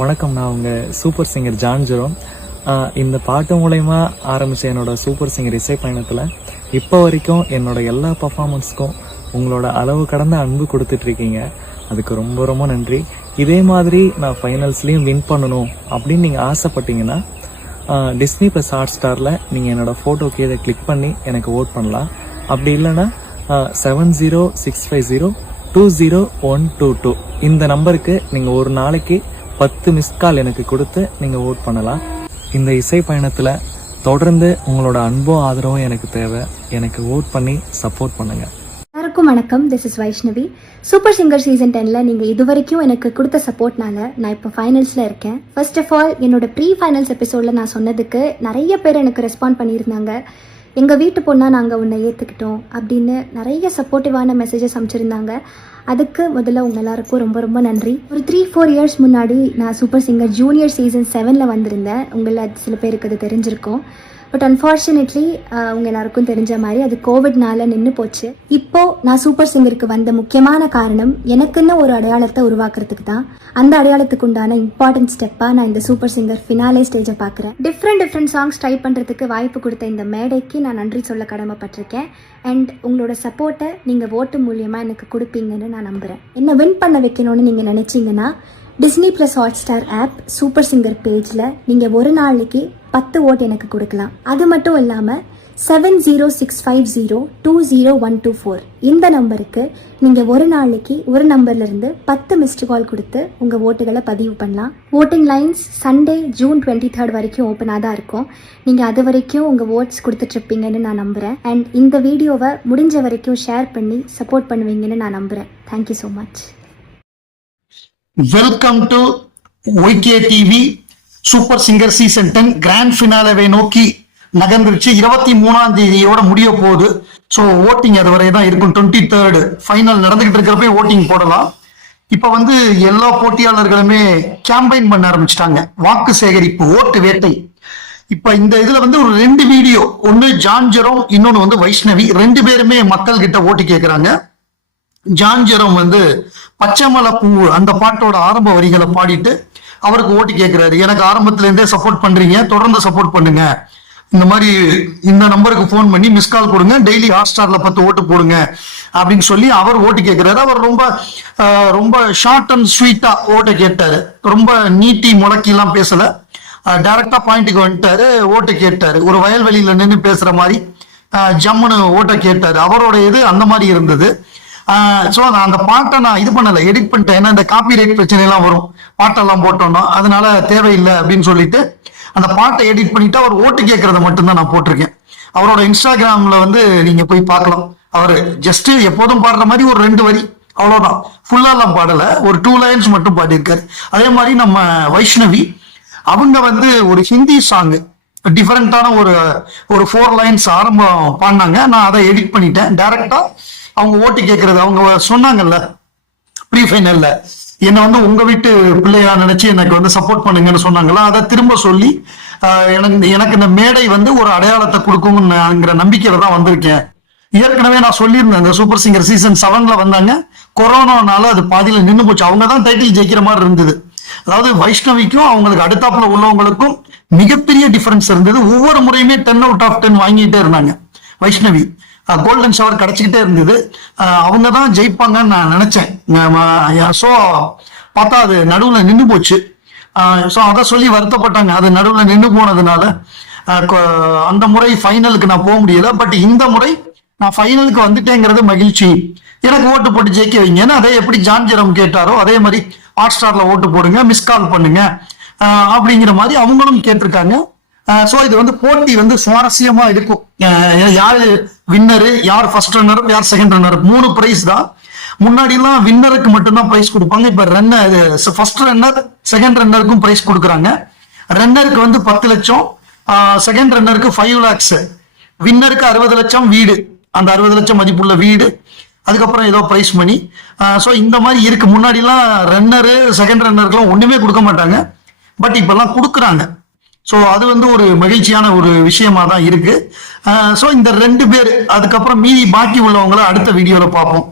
வணக்கம், நான் உங்கள் சூப்பர் சிங்கர் ஜான் ஜெரோம். இந்த பாட்டு மூலயமா ஆரம்பித்த என்னோட சூப்பர் சிங்கர் இசை பயணத்தில் இப்போ வரைக்கும் என்னோட எல்லா பர்ஃபார்மன்ஸ்க்கும் உங்களோட அளவு கடந்த அன்பு கொடுத்துட்ருக்கீங்க. அதுக்கு ரொம்ப ரொம்ப நன்றி. இதே மாதிரி நான் ஃபைனல்ஸ்லேயும் வின் பண்ணணும் அப்படின்னு நீங்கள் ஆசைப்பட்டீங்கன்னா டிஸ்னி ப்ளஸ் ஹாட் ஸ்டாரில் நீங்கள் என்னோடய ஃபோட்டோக்கு இதை கிளிக் பண்ணி எனக்கு ஓட் பண்ணலாம். அப்படி இல்லைன்னா 7065020122 இந்த நம்பருக்கு நீங்கள் ஒரு நாளைக்கு 10 மிஸ்ட் கால் எனக்கு கொடுத்து நீங்கள் ஓட் பண்ணலாம். இந்த இசை பயணத்தில் தொடர்ந்து உங்களோட அன்பும் ஆதரவும் எனக்கு தேவை. எனக்கு ஓட் பண்ணி சப்போர்ட் பண்ணுங்கள். எல்லாருக்கும் வணக்கம். This is Vaishnavi. Super singer season 10ல் நீங்கள் இது வரைக்கும் எனக்கு கொடுத்த சப்போர்ட்னால நான் இப்போ ஃபைனல்ஸில் இருக்கேன். ஃபர்ஸ்ட் ஆஃப் ஆல், என்னோட ப்ரீ ஃபைனல்ஸ் எபிசோடில் நான் சொன்னதுக்கு நிறைய பேர் எனக்கு ரெஸ்பாண்ட் பண்ணியிருந்தாங்க. எங்கள் வீட்டு பொண்ணாக நாங்கள் உன்னை ஏற்றுக்கிட்டோம் அப்படின்னு நிறைய சப்போர்ட்டிவான மெசேஜஸ் அமைச்சிருந்தாங்க. அதுக்கு முதல்ல உங்கள் எல்லாருக்கும் ரொம்ப ரொம்ப நன்றி. ஒரு 3-4 இயர்ஸ் முன்னாடி நான் சூப்பர் சிங்கர் ஜூனியர் சீசன் 7ல் வந்திருந்தேன். உங்களில் சில பேருக்கு அது தெரிஞ்சிருக்கும். பட் அன்ஃபார்ச்சுனேட்லி உங்கள் எல்லாருக்கும் தெரிஞ்ச மாதிரி அது கோவிட்னால நின்று போச்சு. இப்போது நான் சூப்பர் சிங்கருக்கு வந்த முக்கியமான காரணம் எனக்குன்னு ஒரு அடையாளத்தை உருவாக்குறதுக்கு தான். அந்த அடையாளத்துக்கு உண்டான இம்பார்ட்டன்ட் ஸ்டெப்பாக நான் இந்த சூப்பர் சிங்கர் ஃபினாலே ஸ்டேஜை பார்க்குறேன். டிஃப்ரெண்ட் சாங்ஸ் ட்ரை பண்ணுறதுக்கு வாய்ப்பு கொடுத்த இந்த மேடைக்கு நான் நன்றி சொல்ல கடமைப்பட்டிருக்கேன். அண்ட் உங்களோட சப்போர்ட்டை நீங்கள் ஓட்டு மூலியமாக எனக்கு கொடுப்பீங்கன்னு நான் நம்புகிறேன். என்ன வின் பண்ண வைக்கணும்னு நீங்கள் நினச்சிங்கன்னா Disney plus Hotstar app super singer பேஜில் நீங்கள் ஒரு நாளைக்கு 10 ஓட் எனக்கு கொடுக்கலாம். அது மட்டும் இல்லாமல் 7065020124 இந்த நம்பருக்கு நீங்கள் ஒரு நாளைக்கு ஒரு நம்பர்லேருந்து 10 மிஸ்டு கால் கொடுத்து உங்கள் ஓட்டுகளை பதிவு பண்ணலாம். ஓட்டிங் லைன்ஸ் சண்டே ஜூன் 23 வரைக்கும் ஓப்பனாக தான் இருக்கும். நீங்கள் அது வரைக்கும் உங்கள் ஓட்ஸ் கொடுத்துட்ருப்பீங்கன்னு நான் நம்புகிறேன். அண்ட் இந்த வீடியோவை முடிஞ்ச வரைக்கும் ஷேர் பண்ணி சப்போர்ட் பண்ணுவீங்கன்னு நான் நம்புகிறேன். Thank you so much. Welcome to YK TV. Super singer season 10 grand ஃபினாலேவை நோக்கி நகர்ந்துருச்சு. 23ஆம் தேதியோட முடிய போகுது. ஸோ ஓட்டிங் அது வரை தான் இருக்கும். 23rd ஃபைனல் நடந்துகிட்டு இருக்கிறப்ப ஓட்டிங் போடலாம். இப்போ எல்லா போட்டியாளர்களுமே கேம்பெயின் பண்ண ஆரம்பிச்சிட்டாங்க. வாக்கு சேகரிப்பு, ஓட்டு வேட்டை. இப்ப இந்த இதுல ஒரு 2 வீடியோ, ஒன்னு ஜான் ஜெரோம், இன்னொன்னு வைஷ்ணவி. 2 பேருமே மக்கள் கிட்ட ஓட்டு கேட்கிறாங்க. ஜான் ஜெரோம் பச்சைமலை பூ அந்த பாட்டோட ஆரம்ப வரிகளை பாடிட்டு அவருக்கு ஓட்டு கேட்கிறாரு. எனக்கு ஆரம்பத்துல இருந்தே சப்போர்ட் பண்றீங்க, தொடர்ந்து சப்போர்ட் பண்ணுங்க, இந்த மாதிரி இந்த நம்பருக்கு போன் பண்ணி மிஸ் கால் கொடுங்க, டெய்லி ஹாட் ஸ்டார்ல 10 ஓட்டு போடுங்க அப்படின்னு சொல்லி அவர் ஓட்டு கேட்கிறாரு. அவர் ரொம்ப ஷார்ட் அண்ட் ஸ்வீட்டா ஓட்டை கேட்டாரு. ரொம்ப நீட்டி முழக்கி எல்லாம் பேசல, டைரக்டா பாயிண்ட்டுக்கு வந்துட்டாரு. ஓட்டு கேட்டாரு. ஒரு வயல்வெளியில நின்று பேசுற மாதிரி ஜம்முன்னு ஓட்டை கேட்டாரு. அவரோட இது அந்த மாதிரி இருந்தது. ஸோ அந்த பாட்டை நான் இது பண்ணல, எடிட் பண்ணிட்டேன். ஏன்னா இந்த காப்பி ரைட் பிரச்சனை எல்லாம் வரும் பாட்டெல்லாம் போட்டோம்னா, அதனால தேவையில்லை அப்படின்னு சொல்லிட்டு அந்த பாட்டை எடிட் பண்ணிட்டு அவர் ஓட்டு கேட்கறத மட்டும்தான் நான் போட்டிருக்கேன். அவரோட இன்ஸ்டாகிராம்ல நீங்க போய் பார்க்கலாம். அவர் ஜஸ்ட் எப்போதும் பாடுற மாதிரி ஒரு 2 வரி அவ்வளவுதான், ஃபுல்லாலாம் பாடல, ஒரு 2 லைன்ஸ் மட்டும் பாடியிருக்காரு. அதே மாதிரி நம்ம வைஷ்ணவி அவங்க ஒரு ஹிந்தி சாங் டிஃபரெண்டான ஒரு 4 லைன்ஸ் ஆரம்பம் பாடினாங்க. நான் அதை எடிட் பண்ணிட்டேன். டைரக்டா அவங்க ஓட்டு கேட்கறது, அவங்க சொன்னாங்கல்ல ப்ரீ ஃபைனல்ல என்ன உங்க வீட்டு பிள்ளையா நினைச்சு எனக்கு சப்போர்ட் பண்ணுங்கன்னு சொன்னாங்களா, அதை திரும்ப சொல்லி எனக்கு இந்த மேடை ஒரு அடையாளத்தை கொடுக்குங்கிற நம்பிக்கையில தான் வந்திருக்கேன். ஏற்கனவே நான் சொல்லியிருந்தேன், இந்த சூப்பர் சிங்கர் சீசன் 7ல வந்தாங்க, கொரோனானால அது பாதியில நின்று போச்சு. அவங்க தான் டைட்டில் ஜெயிக்கிற மாதிரி இருந்தது. அதாவது வைஷ்ணவிக்கும் அவங்களுக்கு அடுத்தாப்புல உள்ளவங்களுக்கும் மிகப்பெரிய டிஃபரன்ஸ் இருந்தது. ஒவ்வொரு முறையுமே 10 out of 10 வாங்கிட்டே இருந்தாங்க. வைஷ்ணவி கோல்டன் ஷவர் கிடைச்சிக்கிட்டே இருந்தது. அவங்க தான் ஜெயிப்பாங்கன்னு நான் நினைச்சேன். ஸோ பார்த்தா அது நடுவில் நின்று போச்சு. ஸோ அதை சொல்லி வருத்தப்பட்டாங்க. அது நடுவில் நின்று போனதுனால அந்த முறை ஃபைனலுக்கு நான் போக முடியல. பட் இந்த முறை நான் ஃபைனலுக்கு வந்துட்டேங்கிறது மகிழ்ச்சி. எனக்கு ஓட்டு போட்டு ஜெயிக்க வைங்கன்னு அதே எப்படி ஜான் ஜெரோம் கேட்டாரோ அதே மாதிரி ஹாட் ஸ்டார்ல ஓட்டு போடுங்க, மிஸ் கால் பண்ணுங்க அப்படிங்கிற மாதிரி அவங்களும் கேட்டிருக்காங்க. ஸோ இது போட்டி சுவாரஸ்யமா இருக்கும். யாரு வின்னரு, யார் ஃபர்ஸ்ட் ரன்னர், யார் செகண்ட் ரன்னர், 3 பிரைஸ் தான். முன்னாடி எல்லாம் வின்னருக்கு மட்டும்தான் பிரைஸ் கொடுப்பாங்க. இப்ப ஃபர்ஸ்ட் ரன்னர் செகண்ட் ரன்னருக்கும் பிரைஸ் கொடுக்குறாங்க. ரன்னருக்கு 10 லட்சம், செகண்ட் ரன்னருக்கு 5 lakhs, வின்னருக்கு 60 லட்சம் வீடு, அந்த 60 லட்சம் மதிப்புள்ள வீடு, அதுக்கப்புறம் ஏதோ பிரைஸ் மணி. ஸோ இந்த மாதிரி இருக்கு. முன்னாடி எல்லாம் ரன்னரு செகண்ட் ரன்னருக்குலாம் ஒண்ணுமே கொடுக்க மாட்டாங்க. பட் இப்பெல்லாம் கொடுக்குறாங்க. ஸோ அது ஒரு மகிழ்ச்சியான ஒரு விஷயமா தான் இருக்கு. ஸோ இந்த 2 பேர், அதுக்கப்புறம் மீதி பாக்கி உள்ளவங்களை அடுத்த வீடியோல பார்ப்போம்.